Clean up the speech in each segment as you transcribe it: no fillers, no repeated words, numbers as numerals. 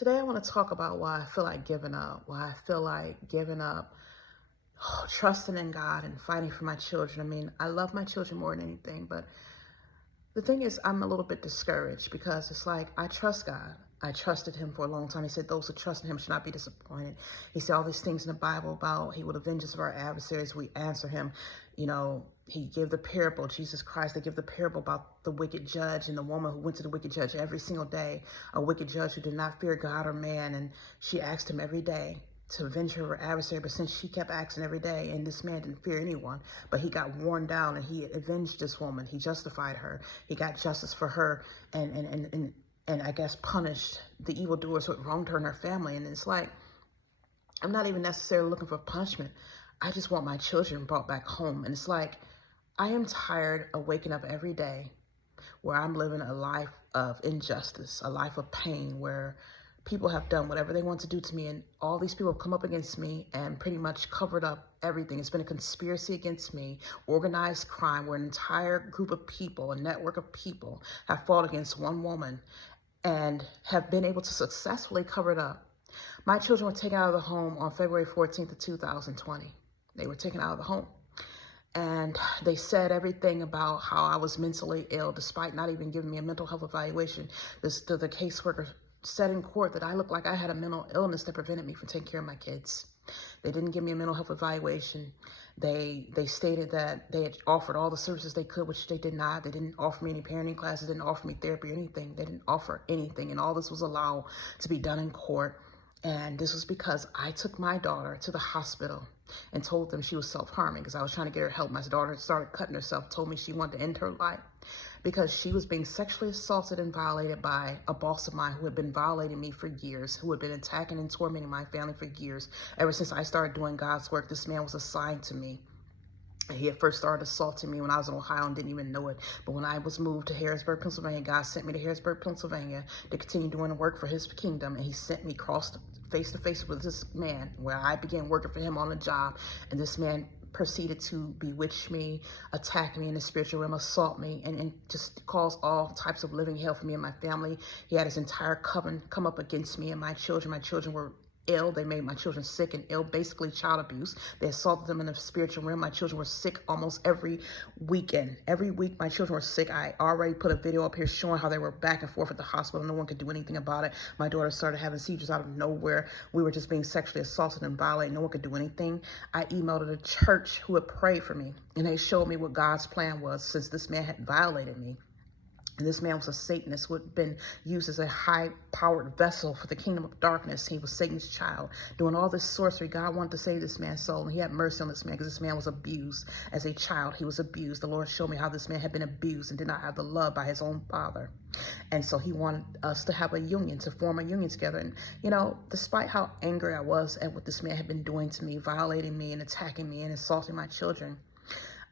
Today, I want to talk about why I feel like giving up, trusting in God and fighting for my children. I mean, I love my children more than anything, but the thing is, I'm a little bit discouraged because it's like, I trust God. I trusted him for a long time. He said, those who trust in him should not be disappointed. He said all these things in the Bible about he would avenge us of our adversaries. We answer him. He gave the parable, Jesus Christ, they give the parable about the wicked judge and the woman who went to the wicked judge every single day, a wicked judge who did not fear God or man. And she asked him every day to avenge her adversary, but since she kept asking every day and this man didn't fear anyone, but he got worn down and he avenged this woman. He justified her. He got justice for her and I guess punished the evildoers who had wronged her and her family. And it's like, I'm not even necessarily looking for punishment. I just want my children brought back home. And it's like, I am tired of waking up every day where I'm living a life of injustice, a life of pain, where people have done whatever they want to do to me, and all these people have come up against me and pretty much covered up everything. It's been a conspiracy against me, organized crime, where an entire group of people, a network of people, have fought against one woman and have been able to successfully cover it up. My children were taken out of the home on February 14th of 2020. They were taken out of the home. And they said everything about how I was mentally ill, despite not even giving me a mental health evaluation. The caseworker said in court that I looked like I had a mental illness that prevented me from taking care of my kids. They didn't give me a mental health evaluation. They stated that they had offered all the services they could, which they did not. They didn't offer me any parenting classes, didn't offer me therapy or anything. They didn't offer anything. And all this was allowed to be done in court. And this was because I took my daughter to the hospital and told them she was self-harming because I was trying to get her help. My daughter started cutting herself, told me she wanted to end her life because she was being sexually assaulted and violated by a boss of mine who had been violating me for years, who had been attacking and tormenting my family for years. Ever since I started doing God's work, this man was assigned to me. He had first started assaulting me when I was in Ohio and didn't even know it. But when I was moved to Harrisburg, Pennsylvania, God sent me to Harrisburg, Pennsylvania to continue doing the work for his kingdom. And he sent me face to face with this man where I began working for him on a job. And this man proceeded to bewitch me, attack me in the spiritual realm, assault me, and just cause all types of living hell for me and my family. He had his entire coven come up against me and my children. My children were ill. They made my children sick and ill, basically child abuse. They assaulted them in the spiritual realm. My children were sick almost every weekend. Every week, my children were sick. I already put a video up here showing how they were back and forth at the hospital. No one could do anything about it. My daughter started having seizures out of nowhere. We were just being sexually assaulted and violated. No one could do anything. I emailed the church who had prayed for me, and they showed me what God's plan was since this man had violated me. And this man was a Satanist who had been used as a high-powered vessel for the kingdom of darkness. He was Satan's child, doing all this sorcery. God wanted to save this man's soul, and he had mercy on this man because this man was abused as a child. He was abused. The Lord showed me how this man had been abused and did not have the love by his own father. And so he wanted us to have a union, to form a union together. And, despite how angry I was at what this man had been doing to me, violating me and attacking me and assaulting my children,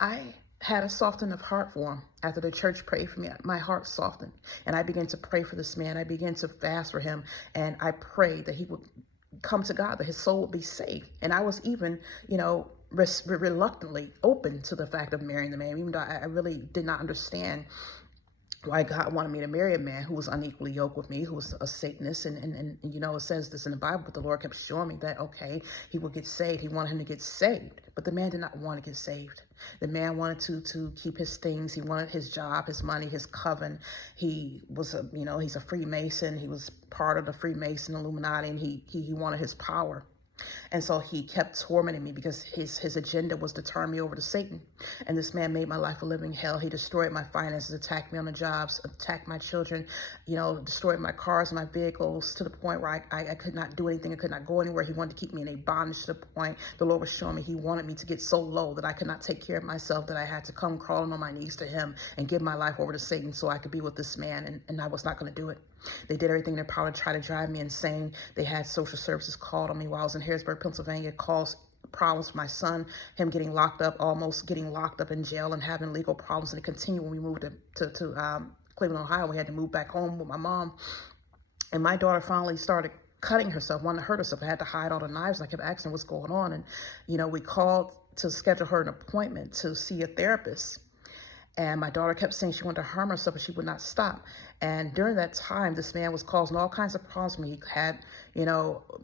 I had a softened of heart for him. After the church prayed for me, my heart softened. And I began to pray for this man. I began to fast for him. And I prayed that he would come to God, that his soul would be saved. And I was even, reluctantly open to the fact of marrying the man, even though I really did not understand why God wanted me to marry a man who was unequally yoked with me, who was a Satanist. And it says this in the Bible, but the Lord kept showing me that, okay, he would get saved. He wanted him to get saved. But the man did not want to get saved. The man wanted to keep his things. He wanted his job, his money, his coven. He was he's a Freemason. He was part of the Freemason Illuminati, and he wanted his power. And so he kept tormenting me because his agenda was to turn me over to Satan. And this man made my life a living hell. He destroyed my finances, attacked me on the jobs, attacked my children, destroyed my cars, my vehicles, to the point where I could not do anything. I could not go anywhere. He wanted to keep me in a bondage to the point the Lord was showing me he wanted me to get so low that I could not take care of myself, that I had to come crawling on my knees to him and give my life over to Satan so I could be with this man. And I was not going to do it. They did everything in their power to try to drive me insane. They had social services called on me while I was in Harrisburg, Pennsylvania, caused problems for my son, him getting locked up, almost getting locked up in jail and having legal problems. And it continued when we moved to Cleveland, Ohio. We had to move back home with my mom. And my daughter finally started cutting herself, wanting to hurt herself. I had to hide all the knives. I kept asking what's going on. And, we called to schedule her an appointment to see a therapist. And my daughter kept saying she wanted to harm herself, but she would not stop. And during that time, this man was causing all kinds of problems for me. He had,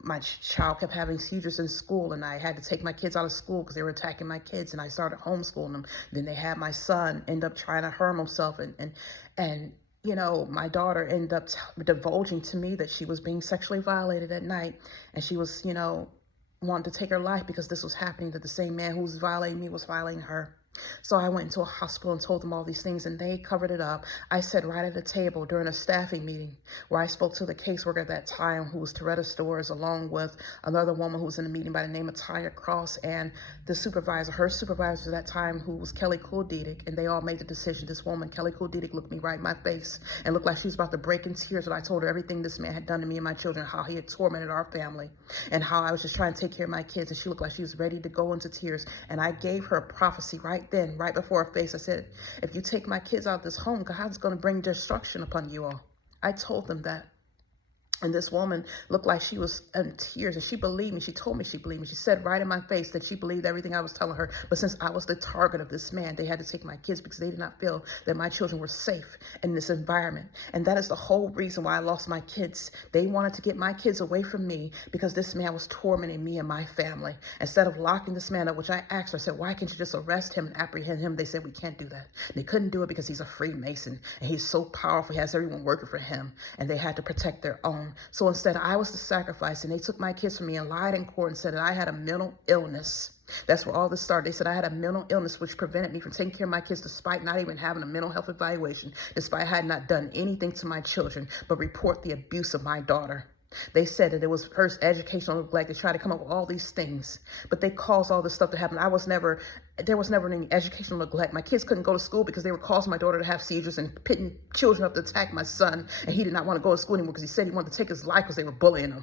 my child kept having seizures in school, and I had to take my kids out of school because they were attacking my kids, and I started homeschooling them. Then they had my son end up trying to harm himself, and my daughter ended up divulging to me that she was being sexually violated at night, and she was, wanting to take her life because this was happening, that the same man who was violating me was violating her. So I went into a hospital and told them all these things, and they covered it up. I sat right at a table during a staffing meeting where I spoke to the caseworker at that time, who was Toretta Stores, along with another woman who was in the meeting by the name of Taya Cross, and the supervisor, her supervisor at that time, who was Kelly Kuldidik, and they all made the decision. This woman, Kelly Kuldidik, looked me right in my face and looked like she was about to break in tears when I told her everything this man had done to me and my children, how he had tormented our family, and how I was just trying to take care of my kids, and she looked like she was ready to go into tears. And I gave her a prophecy right then, right before her face. I said, if you take my kids out of this home, God's going to bring destruction upon you all. I told them that. And this woman looked like she was in tears, and she believed me. She told me she believed me. She said right in my face that she believed everything I was telling her. But since I was the target of this man, they had to take my kids because they did not feel that my children were safe in this environment. And that is the whole reason why I lost my kids. They wanted to get my kids away from me because this man was tormenting me and my family. Instead of locking this man up, which I asked her, I said, why can't you just arrest him and apprehend him? They said, we can't do that. They couldn't do it because he's a Freemason, and he's so powerful. He has everyone working for him, and they had to protect their own. So instead, I was the sacrifice, and they took my kids from me and lied in court and said that I had a mental illness. That's where all this started. They said I had a mental illness which prevented me from taking care of my kids, despite not even having a mental health evaluation, despite I had not done anything to my children but report the abuse of my daughter. They said that it was her educational neglect. They tried to come up with all these things, but they caused all this stuff to happen. There was never any educational neglect. My kids couldn't go to school because they were causing my daughter to have seizures and pitting children up to attack my son. And he did not want to go to school anymore because he said he wanted to take his life because they were bullying him.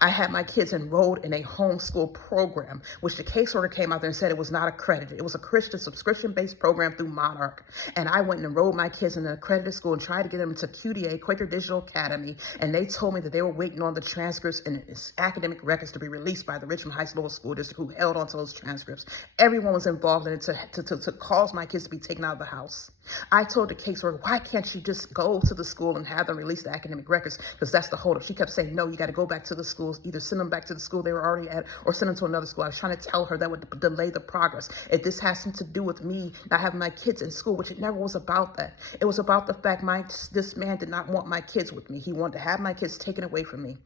I had my kids enrolled in a homeschool program, which the caseworker came out there and said it was not accredited. It was a Christian subscription-based program through Monarch. And I went and enrolled my kids in an accredited school and tried to get them into QDA, Quaker Digital Academy. And they told me that they were waiting on the transcripts and academic records to be released by the Richmond Heights Local School District, who held onto those transcripts. Everyone was involved in it to cause my kids to be taken out of the house. I told the caseworker, why can't you just go to the school and have them release the academic records? Because that's the holdup. She kept saying, no, you got to go back to the schools, either send them back to the school they were already at or send them to another school. I was trying to tell her that would delay the progress. If this has something to do with me not having my kids in school, which it never was about that. It was about the fact this man did not want my kids with me. He wanted to have my kids taken away from me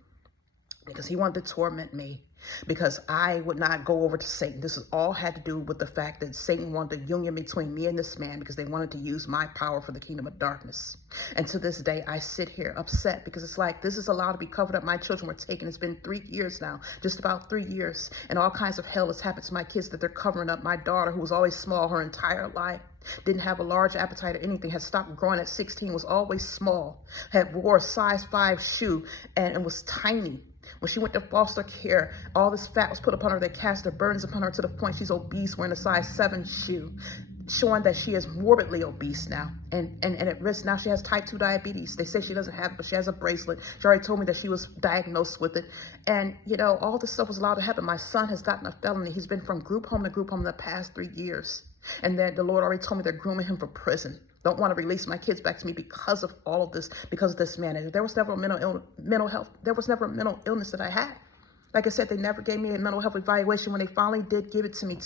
because he wanted to torment me, because I would not go over to Satan. This all had to do with the fact that Satan wanted a union between me and this man because they wanted to use my power for the kingdom of darkness. And to this day, I sit here upset because it's like, this is allowed to be covered up. My children were taken. It's been 3 years now, just about 3 years. And all kinds of hell has happened to my kids that they're covering up. My daughter, who was always small her entire life, didn't have a large appetite or anything, had stopped growing at 16, was always small, had wore a size 5 shoe and was tiny. When she went to foster care, all this fat was put upon her. They cast their burdens upon her to the point she's obese, wearing a size 7 shoe, showing that she is morbidly obese now. And at risk now, she has type 2 diabetes. They say she doesn't have it, but she has a bracelet. She already told me that she was diagnosed with it. And, all this stuff was allowed to happen. My son has gotten a felony. He's been from group home to group home in the past 3 years. And then the Lord already told me they're grooming him for prison. Don't want to release my kids back to me because of all of this, because of this man. And there was never a mental health. There was never a mental illness that I had. Like I said, they never gave me a mental health evaluation. When they finally did give it to me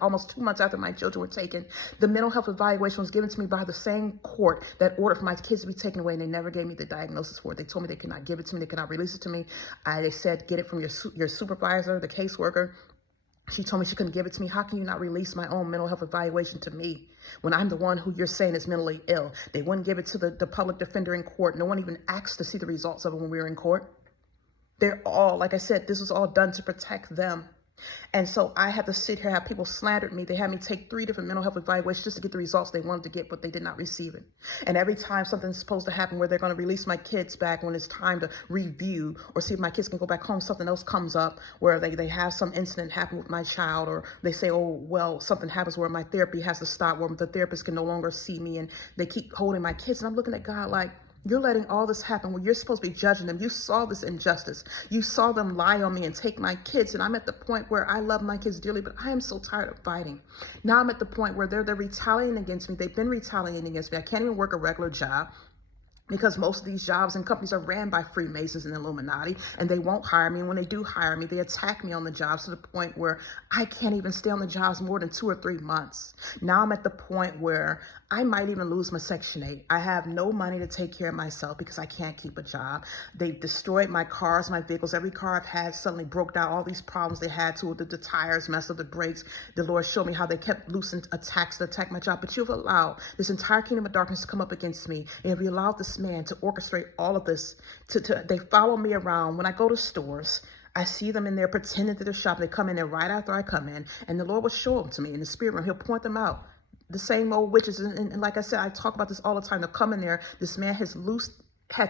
almost 2 months after my children were taken, the mental health evaluation was given to me by the same court that ordered for my kids to be taken away, and they never gave me the diagnosis for it. They told me they could not give it to me. They could not release it to me. They said, get it from your supervisor, the caseworker. She told me she couldn't give it to me. How can you not release my own mental health evaluation to me when I'm the one who you're saying is mentally ill? They wouldn't give it to the public defender in court. No one even asked to see the results of it when we were in court. They're all, like I said, this was all done to protect them. And so I had to sit here, have people slandered me. They had me take 3 different mental health evaluations just to get the results they wanted to get, but they did not receive it. And every time something's supposed to happen where they're going to release my kids back, when it's time to review or see if my kids can go back home, something else comes up where they have some incident happen with my child, or they say, oh, well, something happens where my therapy has to stop, where the therapist can no longer see me, and they keep holding my kids. And I'm looking at God like, You're letting all this happen when you're supposed to be judging them. You saw this injustice. You saw them lie on me and take my kids. And I'm at the point where I love my kids dearly, but I am so tired of fighting. Now I'm at the point where they're retaliating against me. They've been retaliating against me. I can't even work a regular job, because most of these jobs and companies are ran by Freemasons and Illuminati, and they won't hire me. And when they do hire me, they attack me on the jobs to the point where I can't even stay on the jobs more than 2 or 3 months. Now I'm at the point where I might even lose my Section 8. I have no money to take care of myself because I can't keep a job. They destroyed my cars, my vehicles. Every car I've had suddenly broke down. All these problems they had to with the tires, messed up the brakes. The Lord showed me how they kept loosing attacks to attack my job. But you've allowed this entire kingdom of darkness to come up against me. And if you allowed this man to orchestrate all of this, they follow me around. When I go to stores, I see them in there pretending that they're shopping. They come in there right after I come in, and the Lord will show them to me in the spirit realm. He'll point them out. The same old witches, and like I said, I talk about this all the time. They'll come in there. This man has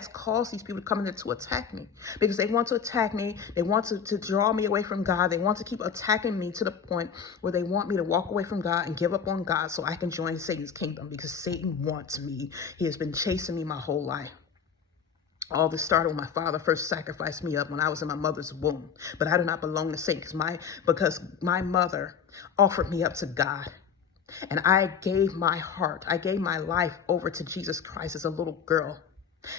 caused these people to come in there to attack me, because they want to attack me. They want to draw me away from God. They want to keep attacking me to the point where they want me to walk away from God and give up on God so I can join Satan's kingdom, because Satan wants me. He has been chasing me my whole life. All this started when my father first sacrificed me up when I was in my mother's womb. But I do not belong to Satan, because my mother offered me up to God. And I gave my heart, I gave my life over to Jesus Christ as a little girl.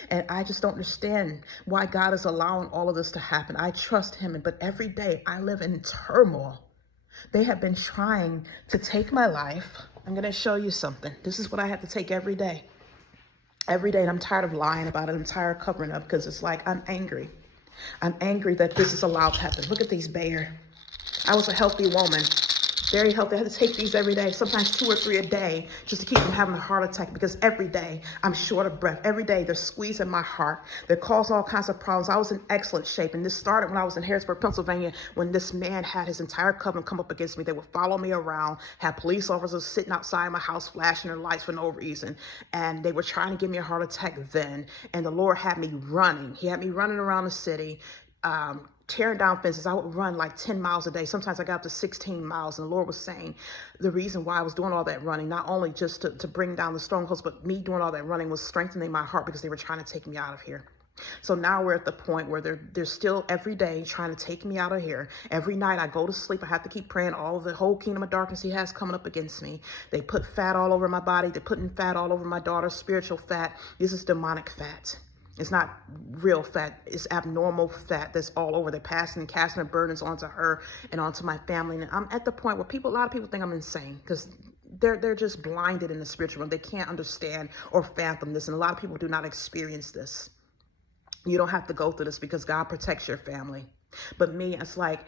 And I just don't understand why God is allowing all of this to happen. I trust him, but every day I live in turmoil. They have been trying to take my life. I'm going to show you something. This is what I have to take every day. Every day, and I'm tired of lying about it. I'm tired of covering up, because it's like I'm angry. I'm angry that this is allowed to happen. Look at these Bayer. I was a healthy woman. Very healthy. I had to take these every day, sometimes 2 or 3 a day, just to keep from having a heart attack, because every day I'm short of breath. Every day they're squeezing my heart. They cause all kinds of problems. I was in excellent shape, and this started when I was in Harrisburg, Pennsylvania, when this man had his entire covenant come up against me. They would follow me around, have police officers sitting outside my house flashing their lights for no reason, and they were trying to give me a heart attack then, and the Lord had me running. He had me running around the city, tearing down fences. I would run like 10 miles a day. Sometimes I got up to 16 miles. And the Lord was saying the reason why I was doing all that running, not only just to bring down the strongholds, but me doing all that running was strengthening my heart, because they were trying to take me out of here. So now we're at the point where they're still every day trying to take me out of here. Every night I go to sleep, I have to keep praying. All of the whole kingdom of darkness he has coming up against me. They put fat all over my body. They're putting fat all over my daughter, spiritual fat. This is demonic fat. It's not real fat. It's abnormal fat that's all over. They're passing and casting their burdens onto her and onto my family. And I'm at the point where a lot of people think I'm insane, because they're just blinded in the spiritual realm. They can't understand or fathom this. And a lot of people do not experience this. You don't have to go through this, because God protects your family. But me, it's like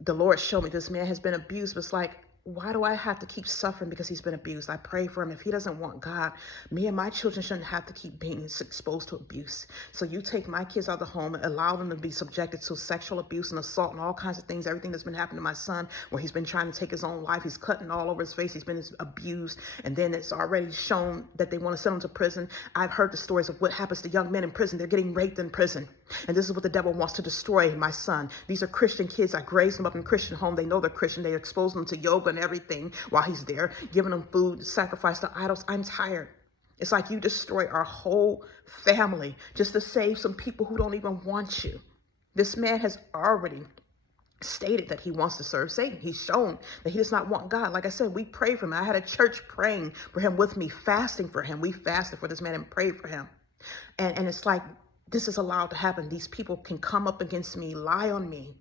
the Lord showed me this man has been abused. But it's like, why do I have to keep suffering because he's been abused? I pray for him. If he doesn't want God, me and my children shouldn't have to keep being exposed to abuse. So you take my kids out of the home and allow them to be subjected to sexual abuse and assault and all kinds of things, everything that's been happening to my son, where he's been trying to take his own life. He's cutting all over his face. He's been abused. And then it's already shown that they want to send him to prison. I've heard the stories of what happens to young men in prison. They're getting raped in prison. And this is what the devil wants to destroy my son. These are Christian kids. I raised them up in a Christian home. They know they're Christian. They expose them to yoga and everything while he's there, giving them food, sacrifice to idols. I'm tired. It's like you destroy our whole family just to save some people who don't even want you. This man has already stated that he wants to serve Satan. He's shown that he does not want God. Like I said, we pray for him. I had a church praying for him with me, fasting for him. We fasted for this man and prayed for him. And it's like, this is allowed to happen. These people can come up against me, lie on me,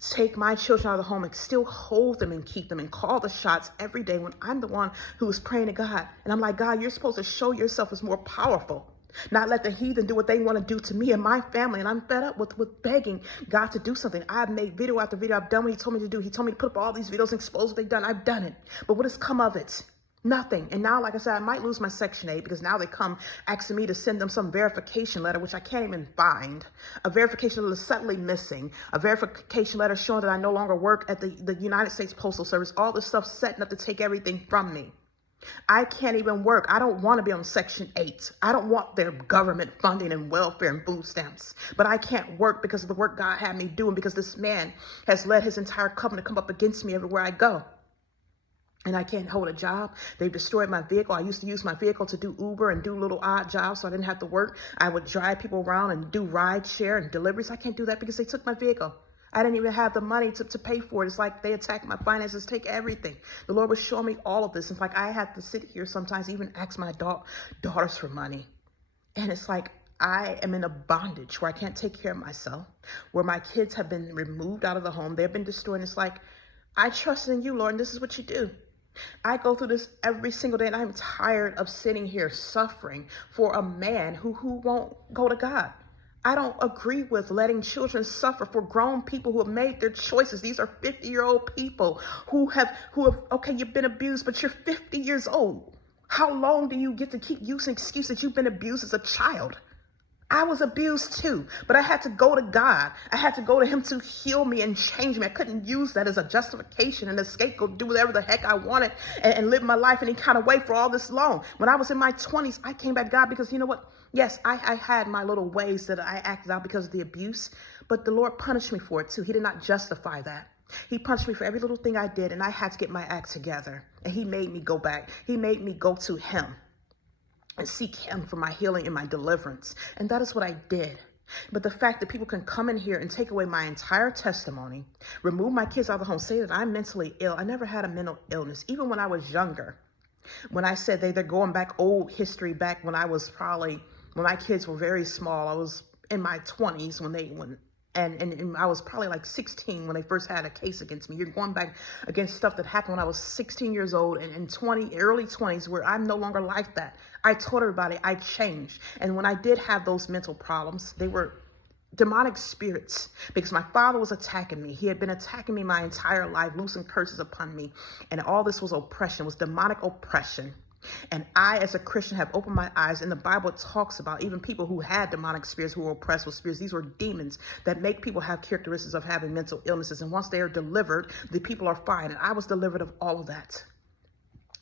take my children out of the home and still hold them and keep them and call the shots every day when I'm the one who is praying to God. And I'm like, God, you're supposed to show yourself as more powerful, not let the heathen do what they want to do to me and my family. And I'm fed up with begging God to do something. I've made video after video. I've done what he told me to do. He told me to put up all these videos and expose what they've done. I've done it. But what has come of it? Nothing. And now, like I said, I might lose my Section 8, because now they come asking me to send them some verification letter, which I can't even find. A verification letter is subtly missing. A verification letter showing that I no longer work at the United States Postal Service. All this stuff setting up to take everything from me. I can't even work. I don't want to be on Section 8. I don't want their government funding and welfare and food stamps. But I can't work because of the work God had me doing, because this man has let his entire covenant come up against me everywhere I go. and I can't hold a job. They've destroyed my vehicle. I used to use my vehicle to do Uber and do little odd jobs so I didn't have to work. I would drive people around and do ride share and deliveries. I can't do that because they took my vehicle. I didn't even have the money to pay for it. It's like they attack my finances, take everything. The Lord was showing me all of this. It's like I had to sit here sometimes, even ask my daughters for money. And it's like I am in a bondage where I can't take care of myself, where my kids have been removed out of the home. They've been destroyed. And it's like, I trust in you, Lord, and this is what you do. I go through this every single day, and I'm tired of sitting here suffering for a man who won't go to God. I don't agree with letting children suffer for grown people who have made their choices. These are 50-year-old people who have, okay, you've been abused, but you're 50 years old. How long do you get to keep using excuses that you've been abused as a child? I was abused too, but I had to go to God. I had to go to him to heal me and change me. I couldn't use that as a justification and a scapegoat, do whatever the heck I wanted and live my life any kind of way for all this long. When I was in my 20s, I came back to God because you know what? Yes, I had my little ways that I acted out because of the abuse, but the Lord punished me for it too. He did not justify that. He punished me for every little thing I did, and I had to get my act together. And he made me go back. He made me go to him and seek him for my healing and my deliverance. And that is what I did. But the fact that people can come in here and take away my entire testimony, remove my kids out of the home, say that I'm mentally ill. I never had a mental illness, even when I was younger. When I said they're going back old history, back when I was when my kids were very small. I was in my 20s and I was probably like 16 when they first had a case against me. You're going back against stuff that happened when I was 16 years old and in early 20s where I'm no longer like that. I told everybody I changed. And when I did have those mental problems, they were demonic spirits because my father was attacking me. He had been attacking me my entire life, loosing curses upon me. And all this was oppression, was demonic oppression. And I, as a Christian, have opened my eyes. In the Bible, it talks about even people who had demonic spirits, who were oppressed with spirits. These were demons that make people have characteristics of having mental illnesses. And once they are delivered, the people are fine. And I was delivered of all of that.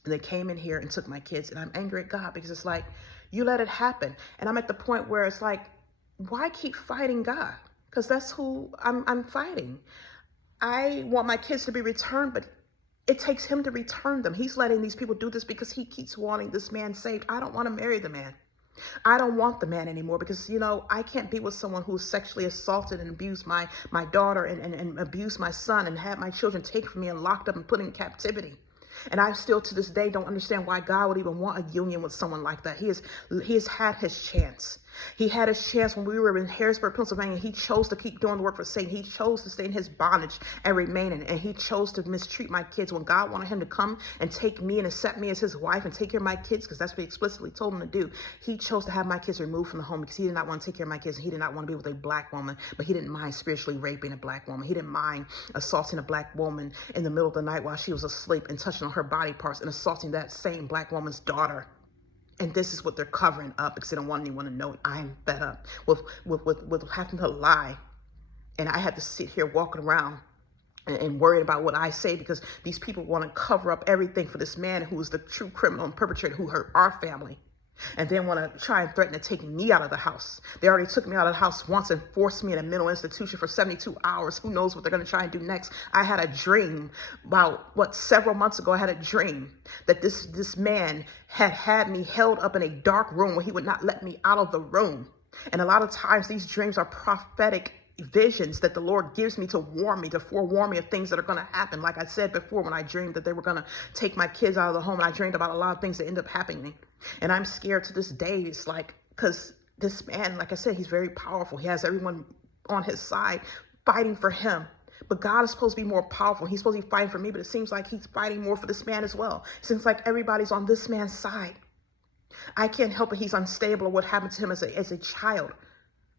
And they came in here and took my kids. And I'm angry at God because it's like, you let it happen. And I'm at the point where it's like, why keep fighting God? Because that's who I'm fighting. I want my kids to be returned, but it takes him to return them. He's letting these people do this because he keeps wanting this man saved. I don't want to marry the man. I don't want the man anymore because, you know, I can't be with someone who sexually assaulted and abused my daughter and abused my son and had my children taken from me and locked up and put in captivity. And I still to this day don't understand why God would even want a union with someone like that. He has had his chance. He had his chance when we were in Harrisburg, Pennsylvania. He chose to keep doing the work for Satan. He chose to stay in his bondage and remain in it. And he chose to mistreat my kids when God wanted him to come and take me and accept me as his wife and take care of my kids, because that's what he explicitly told him to do. He chose to have my kids removed from the home because he did not want to take care of my kids. And he did not want to be with a black woman, but he didn't mind spiritually raping a black woman. He didn't mind assaulting a black woman in the middle of the night while she was asleep and touching on her body parts and assaulting that same black woman's daughter. And this is what they're covering up because they don't want anyone to know it. I'm fed up with having to lie. And I had to sit here walking around and worried about what I say because these people want to cover up everything for this man who is the true criminal and perpetrator who hurt our family. And then want to try and threaten to take me out of the house. They already took me out of the house once and forced me in a mental institution for 72 hours. Who knows what they're going to try and do next? I had a dream about several months ago. I had a dream that this man had me held up in a dark room where he would not let me out of the room. And a lot of times these dreams are prophetic visions that the Lord gives me to warn me, to forewarn me of things that are going to happen. Like I said before, when I dreamed that they were going to take my kids out of the home, and I dreamed about a lot of things that end up happening. And I'm scared to this day. It's like, because this man, like I said, he's very powerful. He has everyone on his side fighting for him. But God is supposed to be more powerful. He's supposed to be fighting for me, but it seems like he's fighting more for this man as well. It seems like everybody's on this man's side. I can't help it. He's unstable or what happened to him as a child.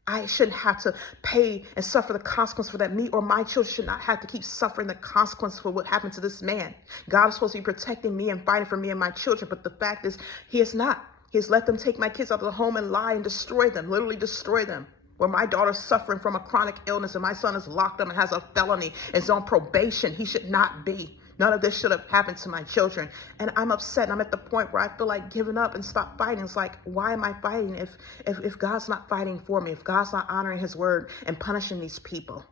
I shouldn't have to pay and suffer the consequence for that. Me or my children should not have to keep suffering the consequence for what happened to this man. God is supposed to be protecting me and fighting for me and my children. But the fact is, he is not. He has let them take my kids out of the home and lie and destroy them, literally destroy them. Where my daughter's suffering from a chronic illness and my son is locked up and has a felony and is on probation. He should not be. None of this should have happened to my children. And I'm upset. And I'm at the point where I feel like giving up and stop fighting. It's like, why am I fighting if God's not fighting for me, if God's not honoring his word and punishing these people,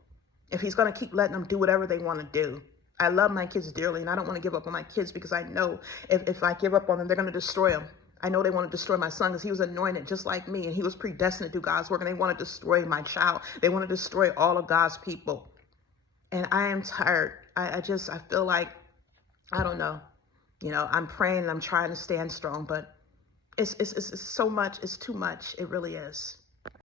if he's going to keep letting them do whatever they want to do? I love my kids dearly, and I don't want to give up on my kids because I know if I give up on them, they're going to destroy them. I know they want to destroy my son because he was anointed just like me, and he was predestined to do God's work, and they want to destroy my child. They want to destroy all of God's people. And I am tired. I feel like, I don't know. I'm praying and I'm trying to stand strong, but it's so much. It's too much. It really is.